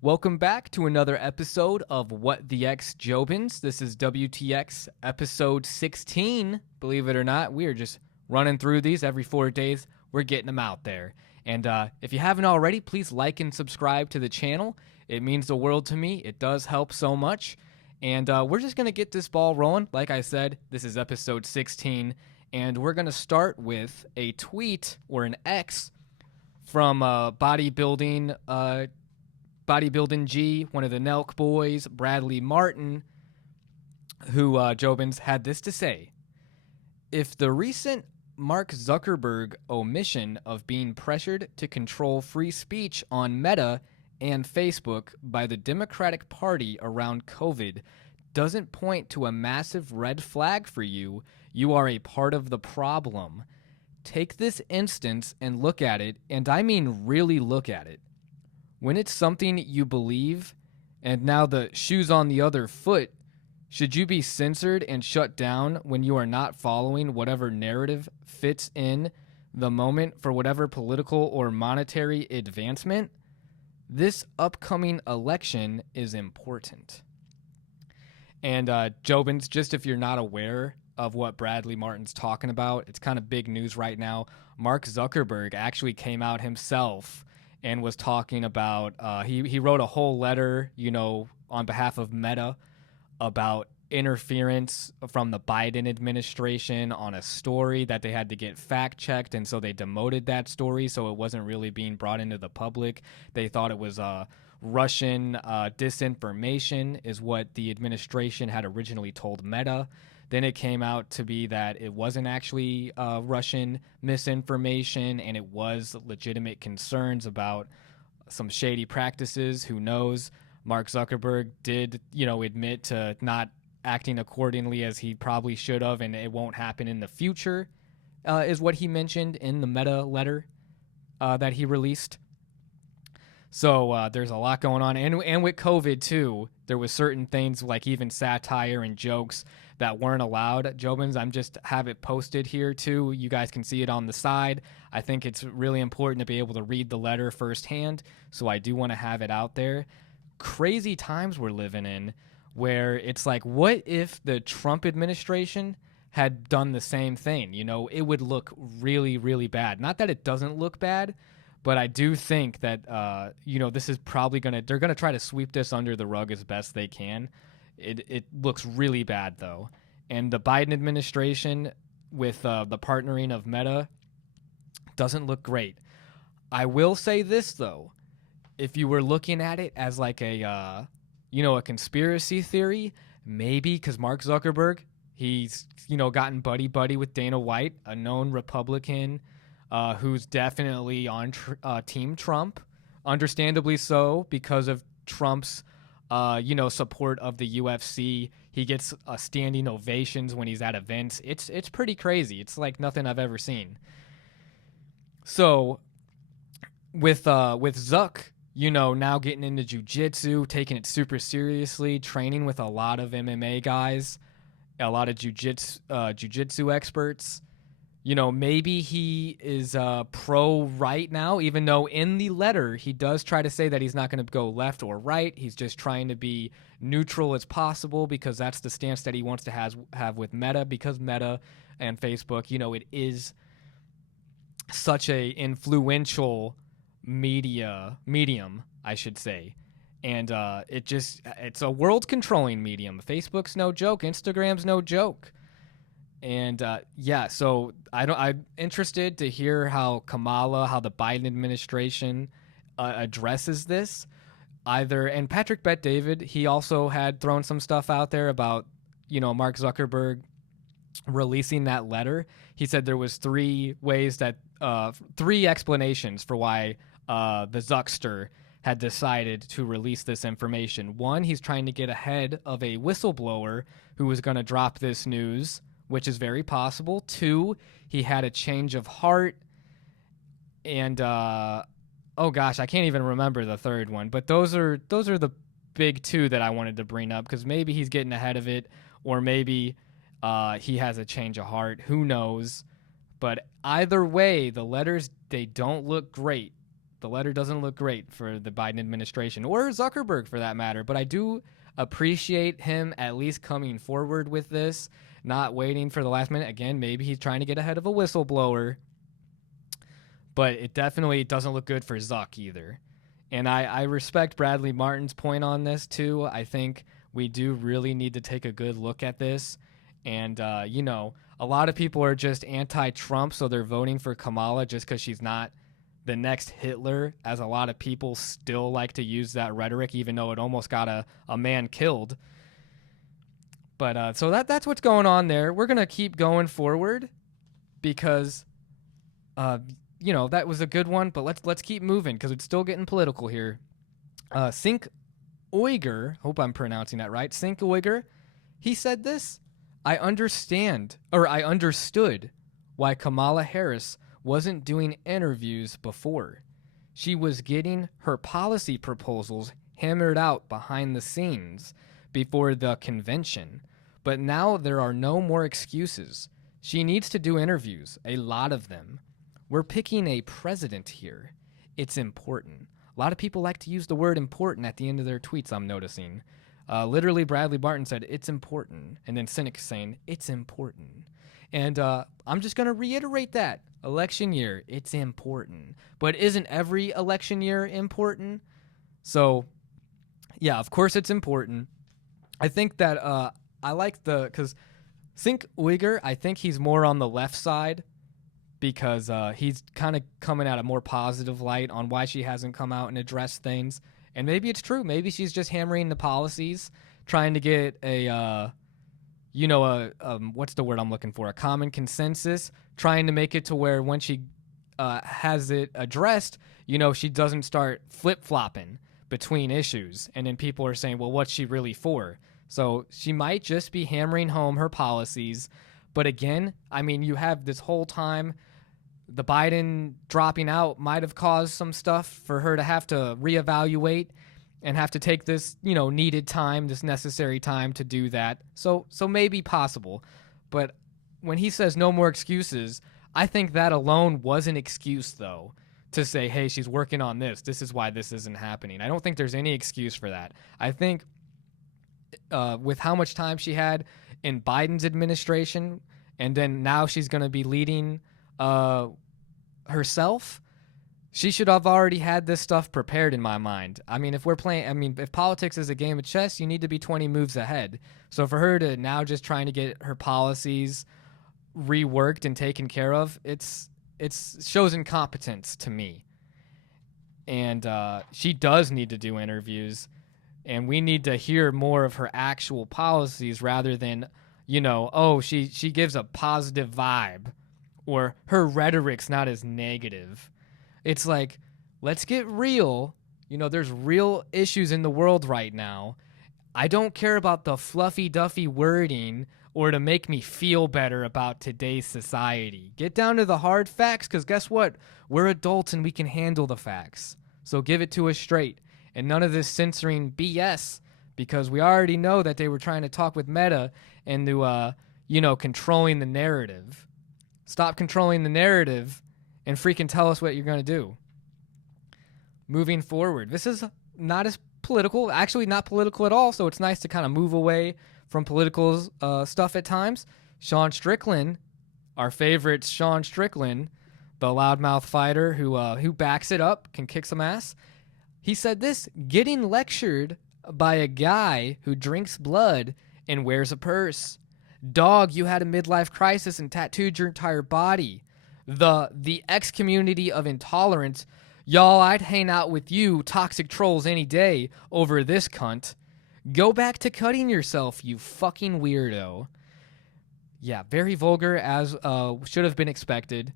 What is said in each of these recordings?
Welcome back to another episode of What the X Jobins. This is WTX episode 16. Believe it or not, we are just running through these every 4 days. We're getting them out there. And if you haven't already, please like and subscribe to the channel. It means the world to me. It does help so much. And we're just going to get this ball rolling. Like I said, this is episode 16. And we're going to start with a tweet or an X from bodybuilding G, one of the Nelk boys, Bradley Martyn, who Jobins had this to say. If the recent Mark Zuckerberg omission of being pressured to control free speech on Meta and Facebook by the Democratic Party around COVID doesn't point to a massive red flag for you, you are a part of the problem. Take this instance and look at it, and I mean really look at it. When it's something you believe, and now the shoe's on the other foot, should you be censored and shut down when you are not following whatever narrative fits in the moment for whatever political or monetary advancement? This upcoming election is important. And Jobins, just if you're not aware of what Bradley Martyn's talking about, it's kind of big news right now. Mark Zuckerberg actually came out himself and was talking about, he wrote a whole letter, on behalf of Meta about interference from the Biden administration on a story that they had to get fact-checked, and so they demoted that story, so it wasn't really being brought into the public. They thought it was Russian disinformation is what the administration had originally told Meta. Then it came out to be that it wasn't actually Russian misinformation, and it was legitimate concerns about some shady practices. Who knows? Mark Zuckerberg did, admit to not acting accordingly as he probably should have, and it won't happen in the future, is what he mentioned in the Meta letter that he released. So there's a lot going on. And with COVID, too, there was certain things like even satire and jokes that weren't allowed. Jobins, I'm just have it posted here, too. You guys can see it on the side. I think it's really important to be able to read the letter firsthand, so I do want to have it out there. Crazy times we're living in where it's like, what if the Trump administration had done the same thing? It would look really, really bad. Not that it doesn't look bad, but I do think that, this is probably they're going to try to sweep this under the rug as best they can. It looks really bad, though. And the Biden administration with the partnering of Meta doesn't look great. I will say this, though. If you were looking at it as like a conspiracy theory, maybe because Mark Zuckerberg, he's, gotten buddy-buddy with Dana White, a known Republican who's definitely on Team Trump, understandably so, because of Trump's, support of the UFC. He gets standing ovations when he's at events. It's pretty crazy. It's like nothing I've ever seen. So with Zuck, now getting into jiu-jitsu, taking it super seriously, training with a lot of MMA guys, a lot of jiu-jitsu experts. Maybe he is pro right now, even though in the letter he does try to say that he's not going to go left or right. He's just trying to be neutral as possible because that's the stance that he wants to have with Meta, because Meta and Facebook, it is such a influential medium, I should say. And it's a world-controlling medium. Facebook's no joke. Instagram's no joke. And so I'm interested to hear how the Biden administration addresses this. And Patrick Bet-David, he also had thrown some stuff out there about, Mark Zuckerberg releasing that letter. He said there was three explanations for why the Zuckster had decided to release this information. One, he's trying to get ahead of a whistleblower who was going to drop this news, which is very possible. Two, he had a change of heart. And, I can't even remember the third one. But those are the big two that I wanted to bring up, because maybe he's getting ahead of it, or maybe he has a change of heart. Who knows? But either way, the letters, they don't look great. The letter doesn't look great for the Biden administration, or Zuckerberg for that matter. But I do appreciate him at least coming forward with this, not waiting for the last minute. Again, maybe he's trying to get ahead of a whistleblower. But it definitely doesn't look good for Zuck either. And I respect Bradley Martyn's point on this too. I think we do really need to take a good look at this. And, you know, a lot of people are just anti-Trump, so they're voting for Kamala just because she's not the next Hitler, as a lot of people still like to use that rhetoric, even though it almost got a man killed. But so that's what's going on there. We're going to keep going forward because, you know, that was a good one, but let's keep moving because it's still getting political here. Sink Uyghur, hope I'm pronouncing that right, Sink Uyghur, he said this: I understood why Kamala Harris wasn't doing interviews before. She was getting her policy proposals hammered out behind the scenes before the convention. But now there are no more excuses. She needs to do interviews, a lot of them. We're picking a president here. It's important. A lot of people like to use the word important at the end of their tweets, I'm noticing. Literally, Bradley Martyn said, it's important. And then Cynic saying, it's important. And I'm just going to reiterate that. Election year, it's important. But isn't every election year important? So, yeah, of course it's important. I think that I like because Sink Uyghur, I think he's more on the left side because he's kind of coming at a more positive light on why she hasn't come out and addressed things. And maybe it's true. Maybe she's just hammering the policies, trying to get a what's the word I'm looking for? A common consensus, trying to make it to where when she has it addressed, you know, she doesn't start flip-flopping between issues. And then people are saying, well, what's she really for? So she might just be hammering home her policies. But again, I mean, you have this whole time, the Biden dropping out might have caused some stuff for her to have to reevaluate and have to take this, you know, needed time, this necessary time to do that. So maybe possible. But when he says no more excuses, I think that alone was an excuse, though, to say, hey, she's working on this. This is why this isn't happening. I don't think there's any excuse for that. I think with how much time she had in Biden's administration, and then now she's going to be leading herself, she should have already had this stuff prepared in my mind. I mean, if politics is a game of chess, you need to be 20 moves ahead. So for her to now just trying to get her policies reworked and taken care of, it shows incompetence to me. And she does need to do interviews, and we need to hear more of her actual policies rather than, you know, oh, she gives a positive vibe, or her rhetoric's not as negative. It's like, let's get real. You know, there's real issues in the world right now. I don't care about the fluffy-duffy wording or to make me feel better about today's society. Get down to the hard facts, because guess what? We're adults and we can handle the facts. So give it to us straight. And none of this censoring BS, because we already know that they were trying to talk with Meta and to, controlling the narrative. Stop controlling the narrative and freaking tell us what you're going to do. Moving forward. This is not as political, actually not political at all, so it's nice to kind of move away from political stuff at times. Sean Strickland, our favorite Sean Strickland, the loudmouth fighter who backs it up, can kick some ass. He said this: getting lectured by a guy who drinks blood and wears a purse. Dog, you had a midlife crisis and tattooed your entire body. The X community of intolerance. Y'all, I'd hang out with you toxic trolls any day over this cunt. Go back to cutting yourself, you fucking weirdo. Yeah, very vulgar, as should have been expected.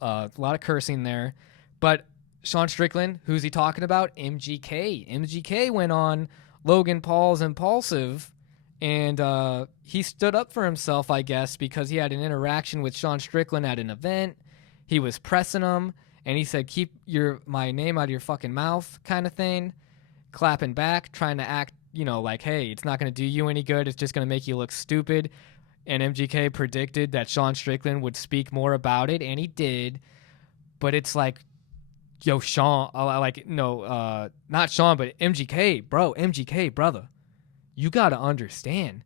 A lot of cursing there. But Sean Strickland, who's he talking about? MGK. MGK went on Logan Paul's Impulsive, and he stood up for himself, I guess, because he had an interaction with Sean Strickland at an event. He was pressing him, and he said, keep my name out of your fucking mouth, kind of thing. Clapping back, trying to act, like, hey, it's not going to do you any good. It's just going to make you look stupid. And MGK predicted that Sean Strickland would speak more about it, and he did. But it's like, yo, Sean, not Sean, but MGK, bro, MGK, brother, you gotta understand,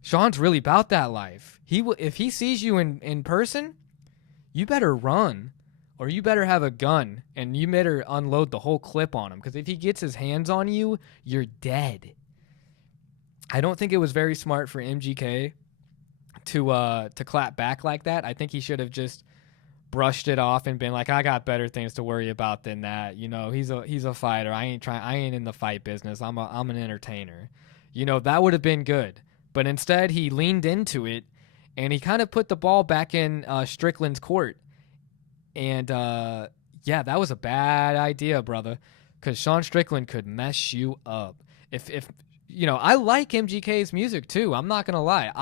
Sean's really about that life. If he sees you in person, you better run, or you better have a gun, and you better unload the whole clip on him, because if he gets his hands on you, you're dead. I don't think it was very smart for MGK to clap back like that. I think he should have just brushed it off and been like, I got better things to worry about than that. He's a fighter. I ain't in the fight business. I'm an entertainer. That would have been good. But instead he leaned into it and he kind of put the ball back in Strickland's court. And yeah, that was a bad idea, brother, because Sean Strickland could mess you up. If I like MGK's music too. I'm not gonna lie.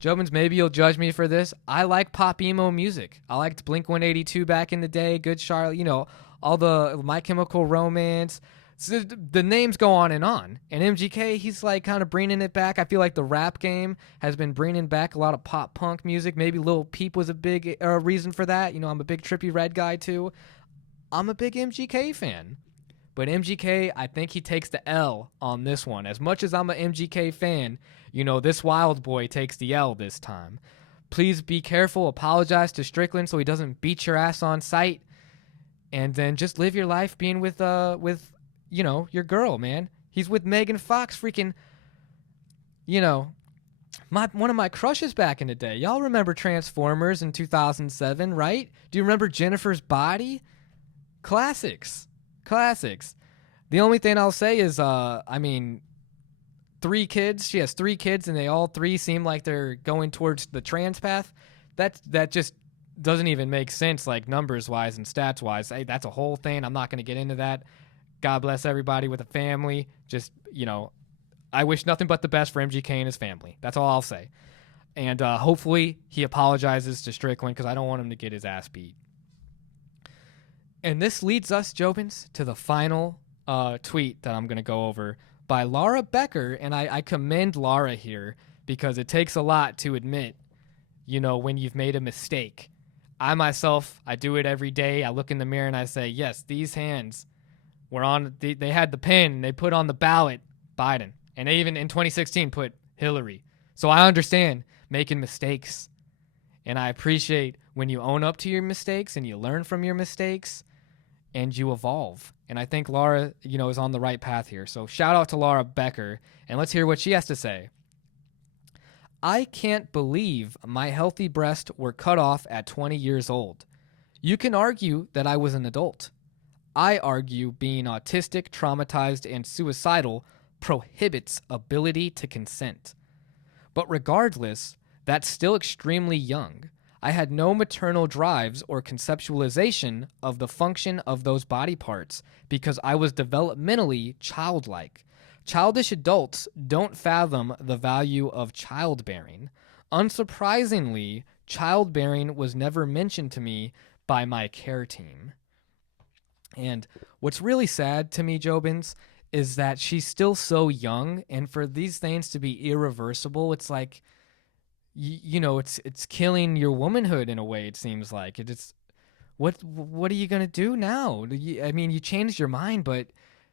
Jobins, maybe you'll judge me for this. I like pop emo music. I liked Blink-182 back in the day, Good Charlotte, all the My Chemical Romance. So the names go on. And MGK, he's like kind of bringing it back. I feel like the rap game has been bringing back a lot of pop punk music. Maybe Lil Peep was a big reason for that. I'm a big Trippie Redd guy too. I'm a big MGK fan. But MGK, I think he takes the L on this one. As much as I'm an MGK fan, this wild boy takes the L this time. Please be careful. Apologize to Strickland so he doesn't beat your ass on sight. And then just live your life being with your girl, man. He's with Megan Fox, freaking, one of my crushes back in the day. Y'all remember Transformers in 2007, right? Do you remember Jennifer's Body? Classics. The only thing I'll say is, 3 kids. She has 3 kids, and they all 3 seem like they're going towards the trans path. That just doesn't even make sense, like numbers-wise and stats-wise. Hey, that's a whole thing. I'm not going to get into that. God bless everybody with a family. Just, I wish nothing but the best for MGK and his family. That's all I'll say. And hopefully he apologizes to Strickland, because I don't want him to get his ass beat. And this leads us, Jobins, to the final tweet that I'm going to go over by Laura Becker. And I commend Laura here, because it takes a lot to admit, when you've made a mistake. I myself, I do it every day. I look in the mirror and I say, yes, these hands were on, they had the pen, they put on the ballot Biden. And they even in 2016 put Hillary. So I understand making mistakes. And I appreciate when you own up to your mistakes and you learn from your mistakes and you evolve. And I think Laura, is on the right path here. So shout out to Laura Becker, and let's hear what she has to say. I can't believe my healthy breasts were cut off at 20 years old. You can argue that I was an adult. I argue being autistic, traumatized, and suicidal prohibits ability to consent. But regardless, that's still extremely young. I had no maternal drives or conceptualization of the function of those body parts because I was developmentally childlike. Childish adults don't fathom the value of childbearing. Unsurprisingly, childbearing was never mentioned to me by my care team. And what's really sad to me, Jobins, is that she's still so young, and for these things to be irreversible, it's like, it's killing your womanhood in a way. It seems like it's what are you gonna do now? You changed your mind, but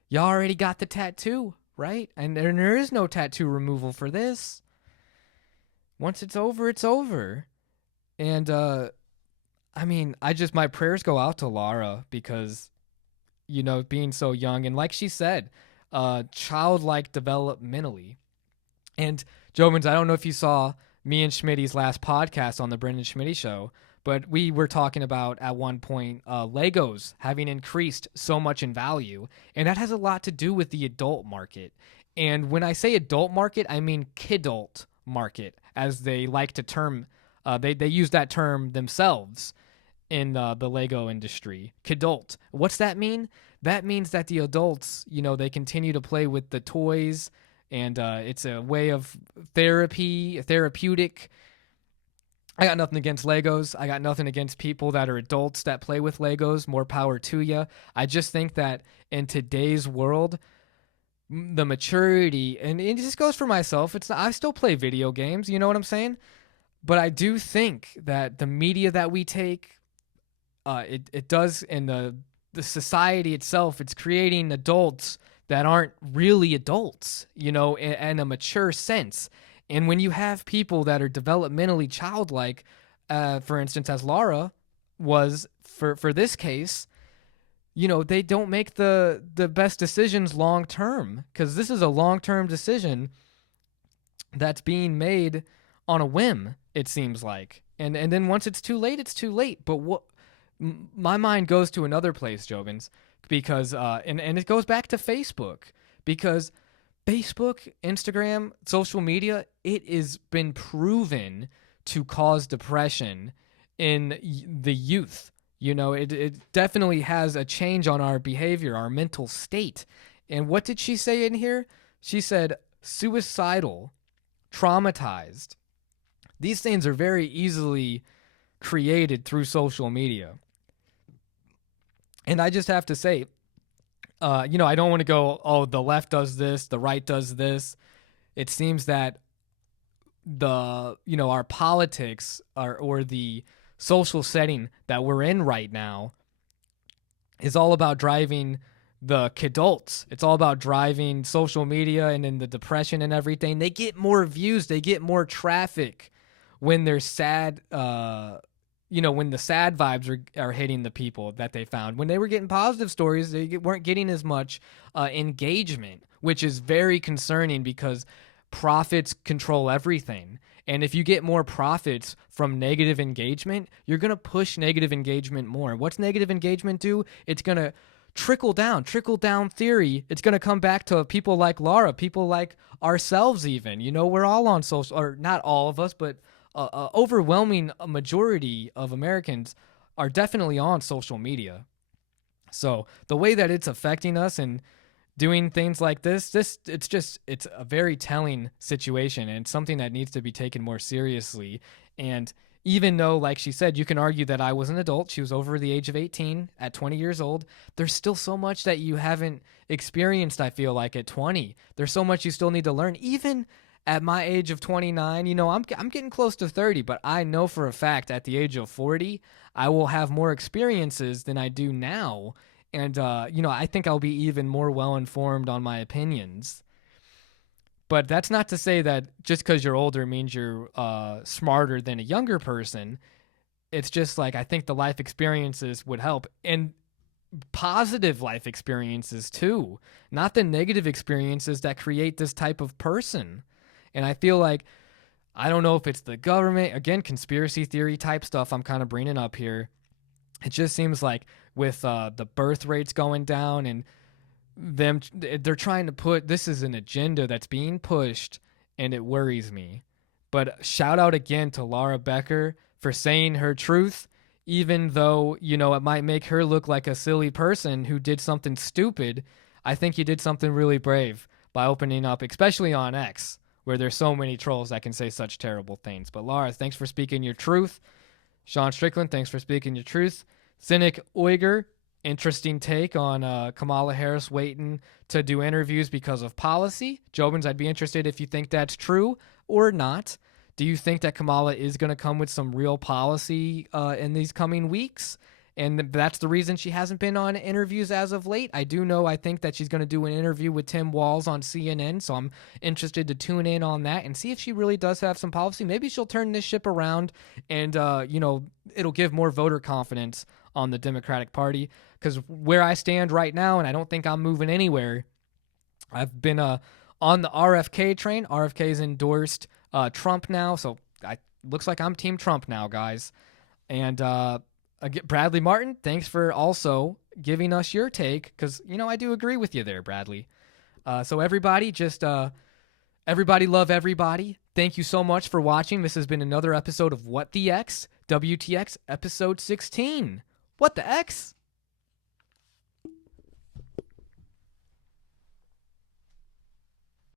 you already got the tattoo, right? And there is no tattoo removal for this. Once it's over, it's over. And my prayers go out to Laura because, being so young and like she said, childlike developmentally. And Jobins, I don't know if you saw me and Schmitty's last podcast on the Brendan Schmitty Show, but we were talking about at one point Legos having increased so much in value, and that has a lot to do with the adult market. And when I say adult market, I mean kidult market, as they like to term. They use that term themselves in the Lego industry. Kidult. What's that mean? That means that the adults, they continue to play with the toys. And it's a way of therapeutic. I got nothing against Legos. I got nothing against people that are adults that play with Legos. More power to you. I just think that in today's world, the maturity, and it just goes for myself. I still play video games. You know what I'm saying? But I do think that the media that we take, it does, and the society itself, it's creating adults that aren't really adults, in a mature sense. And when you have people that are developmentally childlike, for instance, as Laura was for this case, they don't make the best decisions long term, because this is a long term decision that's being made on a whim, it seems like. And then once it's too late, it's too late. But my mind goes to another place, Jobins, because and it goes back to Facebook, because Facebook, Instagram, social media, it has been proven to cause depression in the youth. It definitely has a change on our behavior, our mental state. And what did she say in here? She said suicidal, traumatized. These things are very easily created through social media. And I just have to say, I don't want to go, oh, the left does this, the right does this. It seems that our politics or the social setting that we're in right now is all about driving the kidults. It's all about driving social media and then the depression and everything. They get more views, they get more traffic when they're sad, when the sad vibes are hitting the people that they found. When they were getting positive stories, they weren't getting as much engagement, which is very concerning because profits control everything. And if you get more profits from negative engagement, you're going to push negative engagement more. What's negative engagement do? It's going to trickle down theory. It's going to come back to people like Laura, people like ourselves even. We're all on social, or not all of us, but overwhelming majority of Americans are definitely on social media. So the way that it's affecting us and doing things like this, it's a very telling situation, and something that needs to be taken more seriously. And even though, like she said, you can argue that I was an adult, she was over the age of 18 at 20 years old, there's still so much that you haven't experienced, I feel like, at 20. There's so much you still need to learn. Even at my age of 29, I'm getting close to 30, but I know for a fact at the age of 40, I will have more experiences than I do now. And, I think I'll be even more well-informed on my opinions. But that's not to say that just because you're older means you're smarter than a younger person. It's just like I think the life experiences would help. And positive life experiences too. Not the negative experiences that create this type of person. And I feel like, I don't know if it's the government, again, conspiracy theory type stuff I'm kind of bringing up here. It just seems like with the birth rates going down and they're trying to put, this is an agenda that's being pushed, and it worries me. But shout out again to Laura Becker for saying her truth, even though, it might make her look like a silly person who did something stupid. I think you did something really brave by opening up, especially on X, where there's so many trolls that can say such terrible things. But Laura, thanks for speaking your truth. Sean Strickland, thanks for speaking your truth. Cynic Uyghur, interesting take on Kamala Harris waiting to do interviews because of policy. Jobins, I'd be interested if you think that's true or not. Do you think that Kamala is going to come with some real policy in these coming weeks? And that's the reason she hasn't been on interviews as of late. I think that she's going to do an interview with Tim Walz on CNN, so I'm interested to tune in on that and see if she really does have some policy. Maybe she'll turn this ship around and, it'll give more voter confidence on the Democratic Party. Because where I stand right now, and I don't think I'm moving anywhere, I've been on the RFK train. RFK's endorsed Trump now, so looks like I'm Team Trump now, guys. And Bradley Martyn, thanks for also giving us your take, because, I do agree with you there, Bradley. So everybody, everybody love everybody. Thank you so much for watching. This has been another episode of What the X, WTX, episode 16. What the X?